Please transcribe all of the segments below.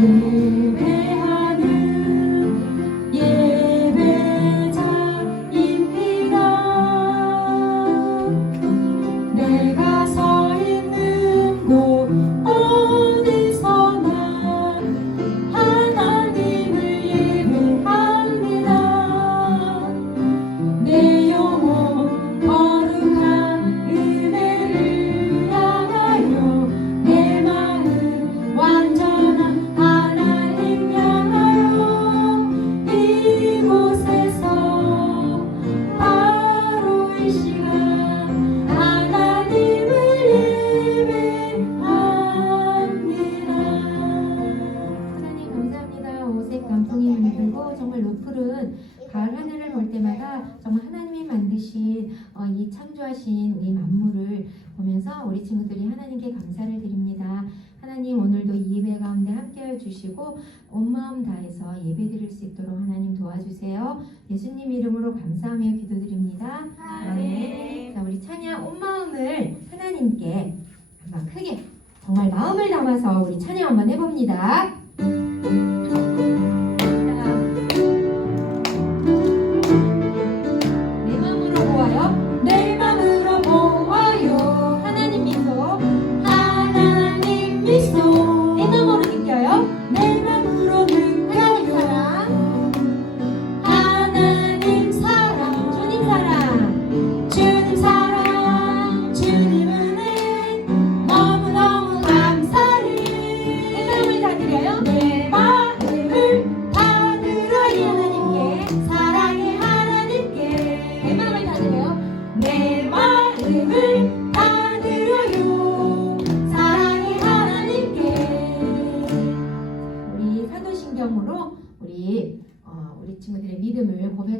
예 하나님께 감사를 드립니다. 하나님 오늘도 이 예배 가운데 함께해 주시고 온 마음 다해서 예배 드릴 수 있도록 하나님 도와주세요. 예수님 이름으로 감사하며 기도드립니다. 아멘. 자 우리 찬양 온 마음을 하나님께 한번 크게 정말 마음을 담아서 우리 찬양 한번 해봅니다.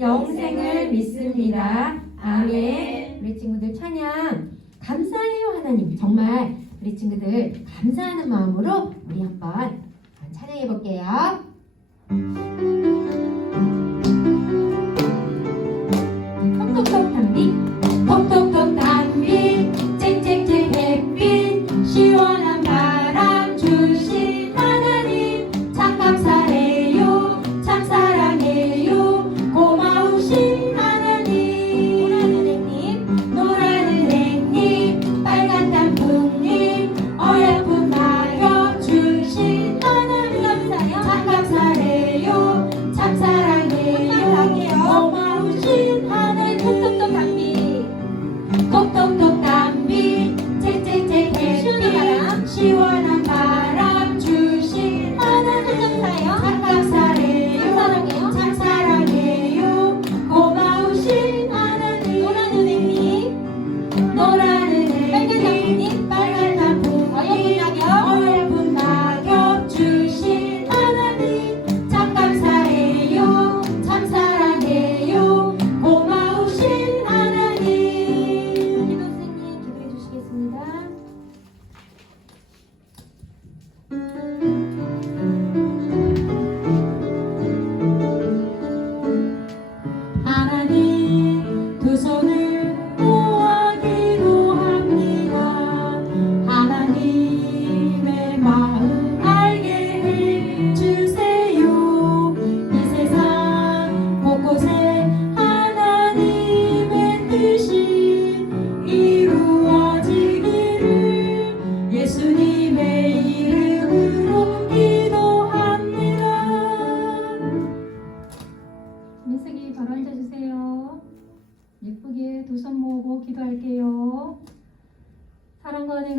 영생을 믿습니다. 아멘. 우리 친구들 찬양 감사해요 하나님. 정말 우리 친구들 감사하는 마음으로 우리 한번 찬양해 볼게요. tok tok tok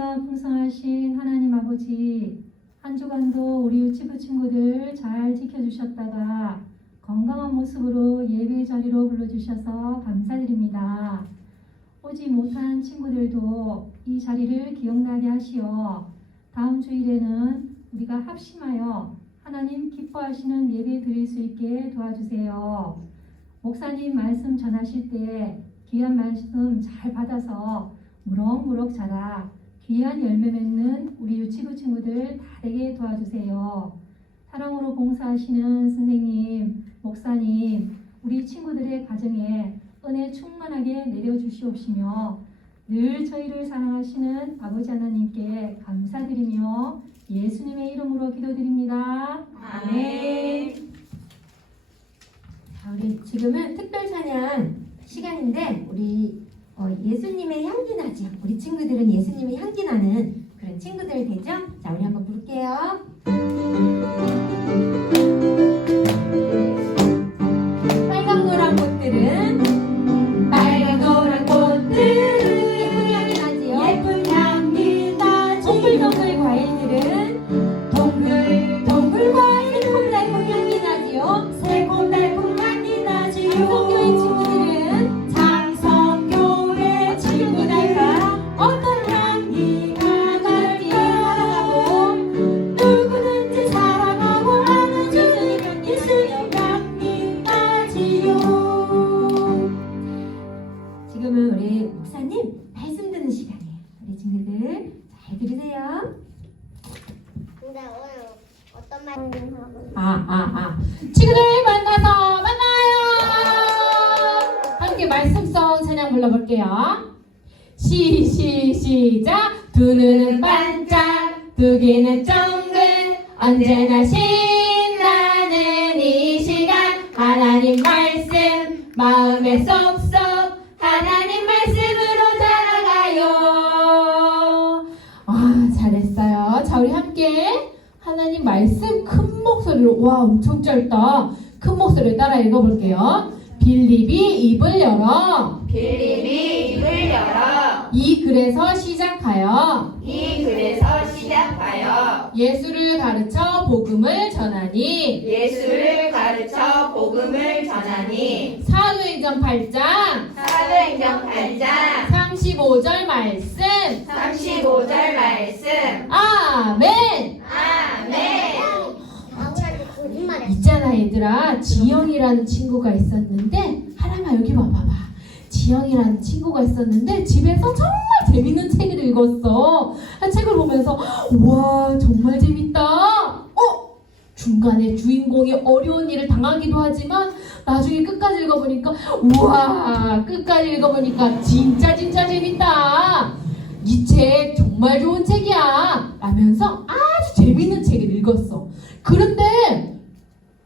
은혜가 풍성하신 하나님 아버지, 한 주간도 우리 유치부 친구들 잘 지켜주셨다가 건강한 모습으로 예배 자리로 불러주셔서 감사드립니다. 오지 못한 친구들도 이 자리를 기억나게 하시어 다음 주일에는 우리가 합심하여 하나님 기뻐하시는 예배 드릴 수 있게 도와주세요. 목사님 말씀 전하실 때 귀한 말씀 잘 받아서 무럭무럭 자라 귀한 열매 맺는 우리 유치부 친구들 다 되게 도와주세요. 사랑으로 봉사하시는 선생님, 목사님, 우리 친구들의 가정에 은혜 충만하게 내려주시옵시며 늘 저희를 사랑하시는 아버지 하나님께 감사드리며 예수님의 이름으로 기도드립니다. 아멘. 자, 우리 지금은 특별 찬양 시간인데 우리 어, 예수님의 향기 나죠. 우리 친구들은 예수님의 향기 나는 그런 친구들 되죠? 자, 우리 한번 부를게요. 빨강 노란 꽃들은 동글동글 과일 달콤 향기 나지요. 새콤달콤 향기 나지요 시, 시, 시작. 두 눈은 반짝 두 귀는 쫑긋 언제나 신나는 이 시간. 하나님 말씀 마음에 쏙쏙. 하나님 말씀으로 살아가요. 아 잘했어요. 자 우리 함께 하나님 말씀 큰 목소리로 와 엄청 짧다. 큰 목소리로 따라 읽어볼게요. 빌립이 입을 열어. 빌립이 이 글에서 시작하여 이 글에서 시작하여 예수를 가르쳐 복음을 전하니 예수를 가르쳐 복음을 전하니 사도행전 8장 사도행전 8장 35절 말씀 35절 말씀 아멘. 아멘. 있잖아 얘들아. 지영이라는 친구가 있었는데 하람아 여기 봐봐봐 지영이라는 친구가 있었는데 집에서 정말 재밌는 책을 읽었어. 한 책을 보면서 와 정말 재밌다. 어? 중간에 주인공이 어려운 일을 당하기도 하지만 나중에 끝까지 읽어보니까 우와 끝까지 읽어보니까 진짜 진짜 재밌다. 이 책 정말 좋은 책이야. 라면서 아주 재밌는 책을 읽었어. 그런데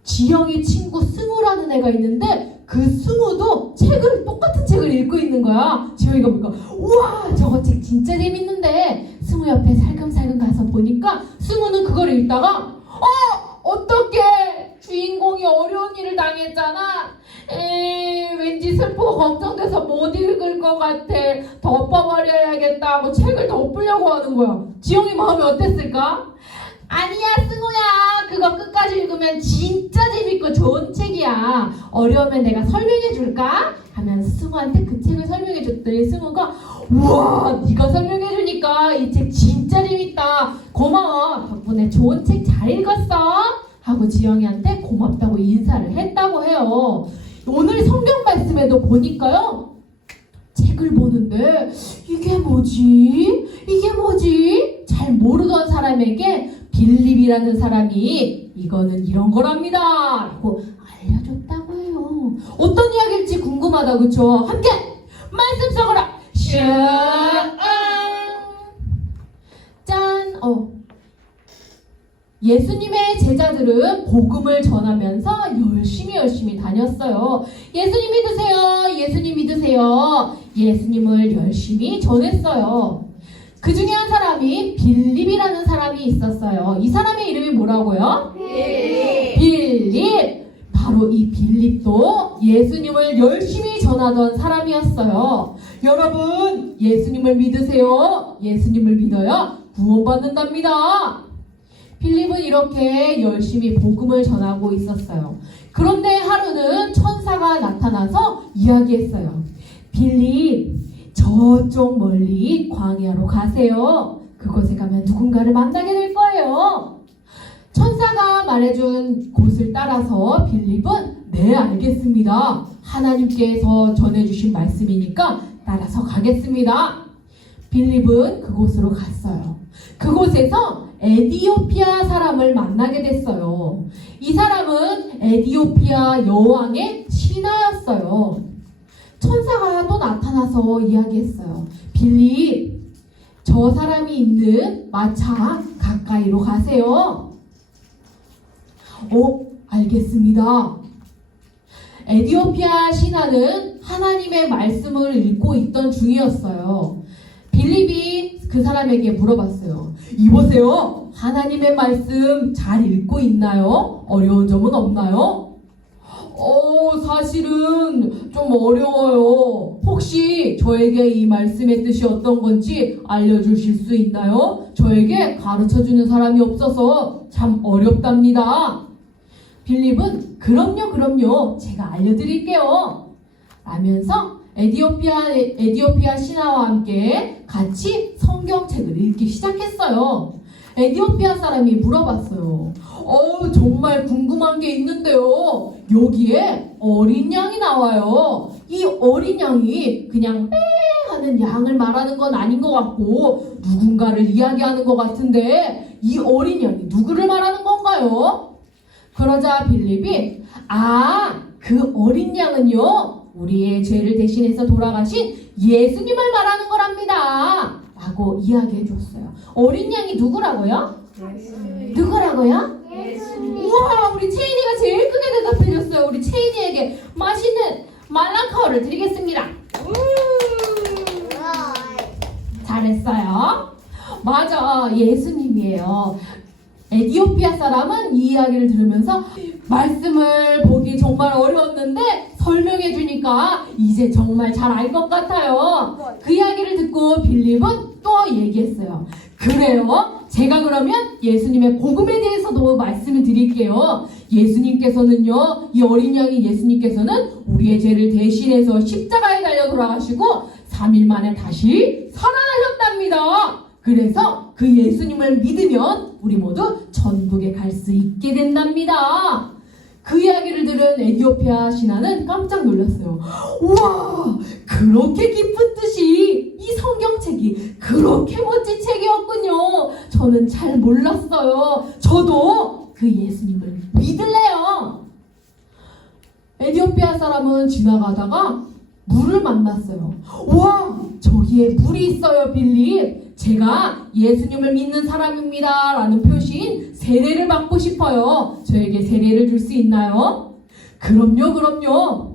지영이 친구 승우라는 애가 있는데 그 승우도 책을 똑같은 책을 읽고 있는 거야. 지영이가 보니까 우와 저거 책 진짜 재밌는데 승우 옆에 살금살금 가서 보니까 승우는 그걸 읽다가 어 어떻게 주인공이 어려운 일을 당했잖아. 에이 왠지 슬프고 걱정돼서 못 읽을 것 같아. 덮어버려야겠다 하고 책을 덮으려고 하는 거야. 지영이 마음이 어땠을까? 아니야 승우야. 그거 끝까지 읽으면 진짜 재밌고 좋은 책이야. 어려우면 내가 설명해 줄까? 하면서 승우한테 그 책을 설명해 줬더니 승우가 우와 네가 설명해 주니까 이 책 진짜 재밌다. 고마워. 덕분에 좋은 책 잘 읽었어. 하고 지영이한테 고맙다고 인사를 했다고 해요. 오늘 성경 말씀에도 보니까요. 책을 보는데 이게 뭐지? 이게 뭐지? 잘 모르던 사람에게 빌립이라는 사람이 이거는 이런 거랍니다. 라고 알려줬다고 해요. 어떤 이야기일지 궁금하다, 그쵸? 함께 말씀 써거라. 샤 짠! 어. 예수님의 제자들은 복음을 전하면서 열심히 열심히 다녔어요. 예수님 믿으세요. 예수님 믿으세요. 예수님을 열심히 전했어요. 그 중에 한 사람이 빌립이라는 사람이 있었어요. 이 사람의 이름이 뭐라고요? 빌립 빌립. 바로 이 빌립도 예수님을 열심히 전하던 사람이었어요. 여러분, 예수님을 믿으세요? 예수님을 믿어야 구원받는답니다. 필립은 이렇게 열심히 복음을 전하고 있었어요. 그런데 하루는 천사가 나타나서 이야기했어요. 필립, 저쪽 멀리 광야로 가세요. 그곳에 가면 누군가를 만나게 될 거예요. 천사가 말해준 곳을 따라서 빌립은 네, 알겠습니다. 하나님께서 전해주신 말씀이니까 따라서 가겠습니다. 빌립은 그곳으로 갔어요. 그곳에서 에디오피아 사람을 만나게 됐어요. 이 사람은 에디오피아 여왕의 신하였어요. 천사가 또 나타나서 이야기했어요. 빌립, 저 사람이 있는 마차 가까이로 가세요. 어, 알겠습니다. 에디오피아 신하는 하나님의 말씀을 읽고 있던 중이었어요. 빌립이 그 사람에게 물어봤어요. 이보세요. 하나님의 말씀 잘 읽고 있나요? 어려운 점은 없나요? 어, 사실은 좀 어려워요. 혹시 저에게 이 말씀의 뜻이 어떤 건지 알려주실 수 있나요? 저에게 가르쳐 주는 사람이 없어서 참 어렵답니다. 빌립은 그럼요, 그럼요. 제가 알려드릴게요. 라면서 에디오피아, 에디오피아 신하와 함께 같이 성경책을 읽기 시작했어요. 에디오피아 사람이 물어봤어요. 어, 정말 궁금한 게 있는데요. 여기에 어린 양이 나와요. 이 어린 양이 그냥 빼 하는 양을 말하는 건 아닌 것 같고 누군가를 이야기하는 것 같은데 이 어린 양이 누구를 말하는 건가요? 그러자 빌립이 아, 그 어린 양은요. 우리의 죄를 대신해서 돌아가신 예수님을 말하는 거랍니다. 라고 이야기해 줬어요. 어린 양이 누구라고요? 누구라고요? 우와, 우리 채인이가 제일 크게 대답해 줬어요. 우리 채인이에게 맛있는 말랑카오를 드리겠습니다. 잘했어요. 맞아, 예수님이에요. 에디오피아 사람은 이 이야기를 들으면서 말씀을 보기 정말 어려웠는데 설명해 주니까 이제 정말 잘 알 것 같아요. 그 이야기를 듣고 빌립은 또 얘기했어요. 그래요? 제가 그러면 예수님의 복음에 대해서도 말씀을 드릴게요. 예수님께서는요, 이 어린 양이 예수님께서는 우리의 죄를 대신해서 십자가에 달려 돌아가시고 3일 만에 다시 살아나셨답니다. 그래서 그 예수님을 믿으면 우리 모두 천국에 갈 수 있게 된답니다. 그 이야기를 들은 에디오피아 신하는 깜짝 놀랐어요. 우와, 그렇게 깊은 뜻이 이 성경책이 그렇게 멋진 책이었군요. 저는 잘 몰랐어요. 저도 그 예수님을 믿을래요. 에디오피아 사람은 지나가다가 물을 만났어요. 와, 저기에 물이 있어요, 빌립. 제가 예수님을 믿는 사람입니다. 라는 표시인 세례를 받고 싶어요. 저에게 세례를 줄 수 있나요? 그럼요, 그럼요.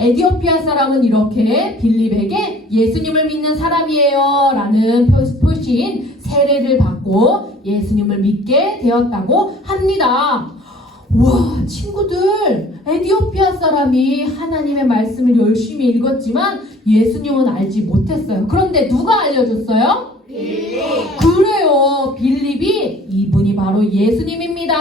에디오피아 사람은 이렇게 빌립에게 예수님을 믿는 사람이에요. 라는 표- 표시인 세례를 받고 예수님을 믿게 되었다고 합니다. 와, 친구들, 에디오피아 사람이 하나님의 말씀을 열심히 읽었지만 예수님은 알지 못했어요. 그런데 누가 알려줬어요? 그래요. 빌립이 이분이 바로 예수님입니다.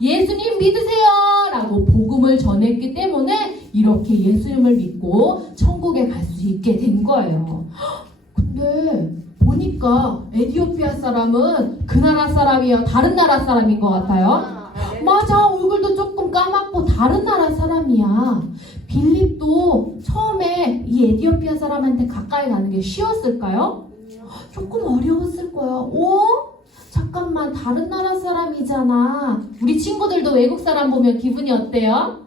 예수님 믿으세요. 라고 복음을 전했기 때문에 이렇게 예수님을 믿고 천국에 갈 수 있게 된 거예요. 헉, 근데 보니까 에디오피아 사람은 그 나라 사람이요. 다른 나라 사람인 것 같아요. 맞아 얼굴도 조금 까맣고 다른 나라 사람이야 빌립도 처음에 이 에디오피아 사람한테 가까이 가는 게 쉬웠을까요? 조금 어려웠을 거야 오? 잠깐만 다른 나라 사람이잖아 우리 친구들도 외국 사람 보면 기분이 어때요?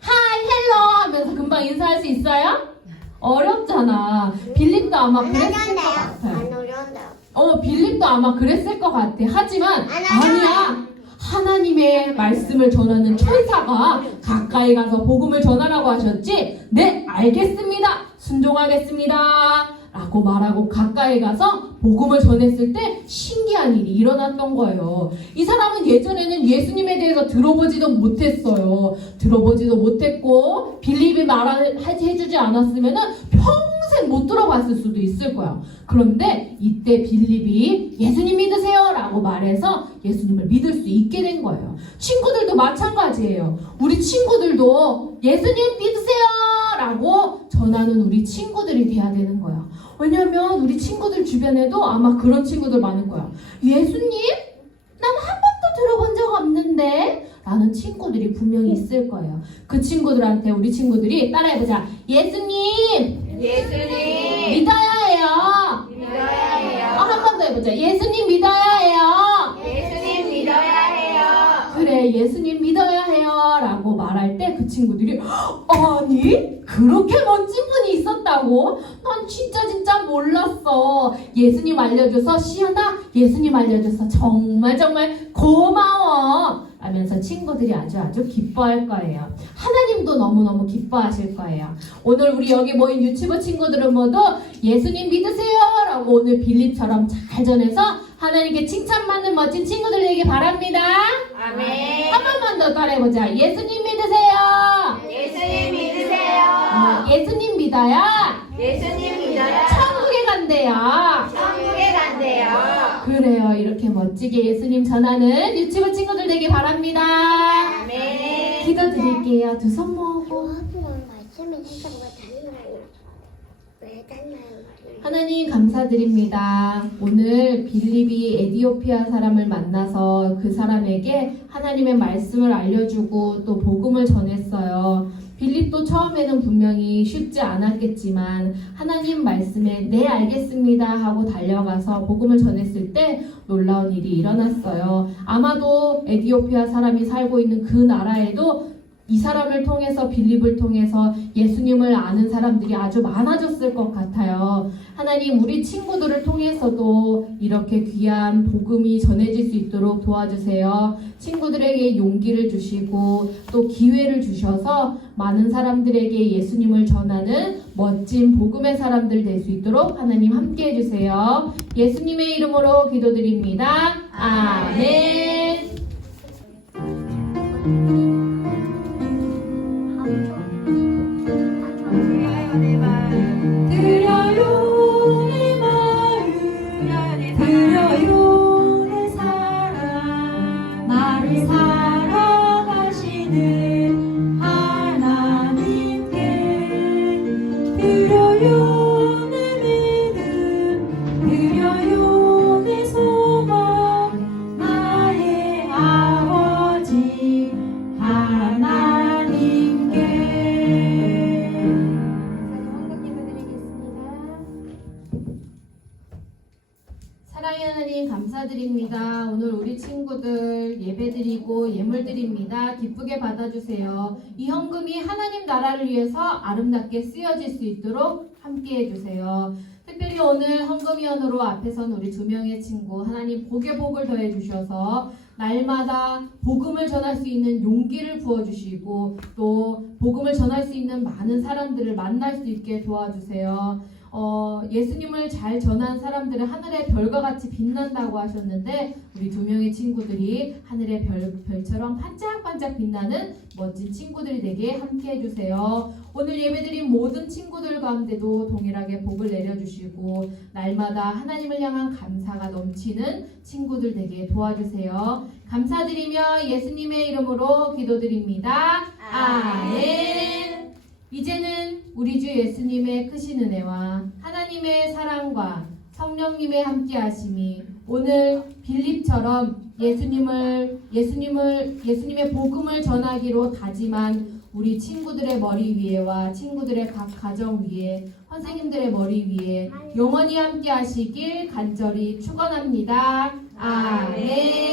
하이 헬로 하면서 금방 인사할 수 있어요? 어렵잖아 빌립도 아마 안 그랬을 것 어려운데요? 안 어려운데요? 어, 빌립도 아마 그랬을 것 같아. 하지만. 아니야. 하나님의 말씀을 전하는 천사가 가까이 가서 복음을 전하라고 하셨지. 네, 알겠습니다. 순종하겠습니다. 라고 말하고 가까이 가서 복음을 전했을 때 신기한 일이 일어났던 거예요. 이 사람은 예전에는 예수님에 대해서 들어보지도 못했어요. 들어보지도 못했고 빌립이 말을 하- 해주지 않았으면 평생 못 들어봤을 수도 있을 거야. 그런데 이때 빌립이 예수님 믿으세요 라고 말해서 예수님을 믿을 수 있게 된 거예요. 친구들도 마찬가지예요. 우리 친구들도 예수님 믿으세요 라고 전하는 우리 친구들이 돼야 되는 거야. 왜냐면 우리 친구들 주변에도 아마 그런 친구들 많을 거야. 예수님? 난 한 번도 들어본 적 없는데? 라는 친구들이 분명히 있을 거예요. 그 친구들한테 우리 친구들이 따라해보자. 예수님! 예수님 믿어야 해요! 믿어야 어, 해요. 한번 더 해보자. 예수님 믿어야 해요! 예수님 믿어야 해요. 그래, 예수님 믿어야 해요. 라고 말할 때 그 친구들이, 아니, 그렇게 멋진 분이 있었다고? 난 진짜 진짜 몰랐어. 예수님 알려줘서 시연아, 예수님 알려줘서 정말 정말 고마워. 라면서 친구들이 아주 아주 기뻐할 거예요. 하나님도 너무너무 기뻐하실 거예요. 오늘 우리 여기 모인 유치부 친구들은 모두 예수님 믿으세요. 라고 오늘 빌립처럼 잘 전해서 하나님께 칭찬받는 멋진 친구들 되기 바랍니다. 아멘. 한 번만 더 따라해보자. 예수님 믿으세요. 예수님 믿으세요. 어, 예수님 믿어야 예수님 믿어야 천국에 간대요. 천국에 간대요. 그래요. 이렇게 멋지게 예수님 전하는 유치부 친구들 되기 바랍니다. 아멘. 기도드릴게요. 두 손 모으고. 하나님 감사드립니다. 오늘 빌립이 에디오피아 사람을 만나서 그 사람에게 하나님의 말씀을 알려주고 또 복음을 전했어요. 빌립도 처음에는 분명히 쉽지 않았겠지만 하나님 말씀에 네 알겠습니다 하고 달려가서 복음을 전했을 때 놀라운 일이 일어났어요. 아마도 에디오피아 사람이 살고 있는 그 나라에도 이 사람을 통해서 빌립을 통해서 예수님을 아는 사람들이 아주 많아졌을 것 같아요. 하나님 우리 친구들을 통해서도 이렇게 귀한 복음이 전해질 수 있도록 도와주세요. 친구들에게 용기를 주시고 또 기회를 주셔서 많은 사람들에게 예수님을 전하는 멋진 복음의 사람들 될 수 있도록 하나님 함께 해주세요. 예수님의 이름으로 기도드립니다. 아멘. 하나님 나라를 위해서 아름답게 쓰여질 수 있도록 함께 해주세요. 특별히 오늘 헌금위원으로 앞에 선 우리 두 명의 친구 하나님 복의 복을 더해 주셔서 날마다 복음을 전할 수 있는 용기를 부어 주시고 또 복음을 전할 수 있는 많은 사람들을 만날 수 있게 도와주세요. 어, 예수님을 잘 전한 사람들은 하늘의 별과 같이 빛난다고 하셨는데 우리 두 명의 친구들이 하늘의 별, 별처럼 반짝반짝 빛나는 멋진 친구들이 되게 함께 해주세요. 오늘 예배드린 모든 친구들 가운데도 동일하게 복을 내려주시고 날마다 하나님을 향한 감사가 넘치는 친구들 되게 도와주세요. 감사드리며 예수님의 이름으로 기도드립니다. 아멘. 이제는 우리 주 예수님의 크신 은혜와 하나님의 사랑과 성령님의 함께 하심이 오늘 빌립처럼 예수님을 예수님을 예수님의 복음을 전하기로 다짐한 우리 친구들의 머리 위에와 친구들의 각 가정 위에 선생님들의 머리 위에 영원히 함께 하시길 간절히 축원합니다. 아멘.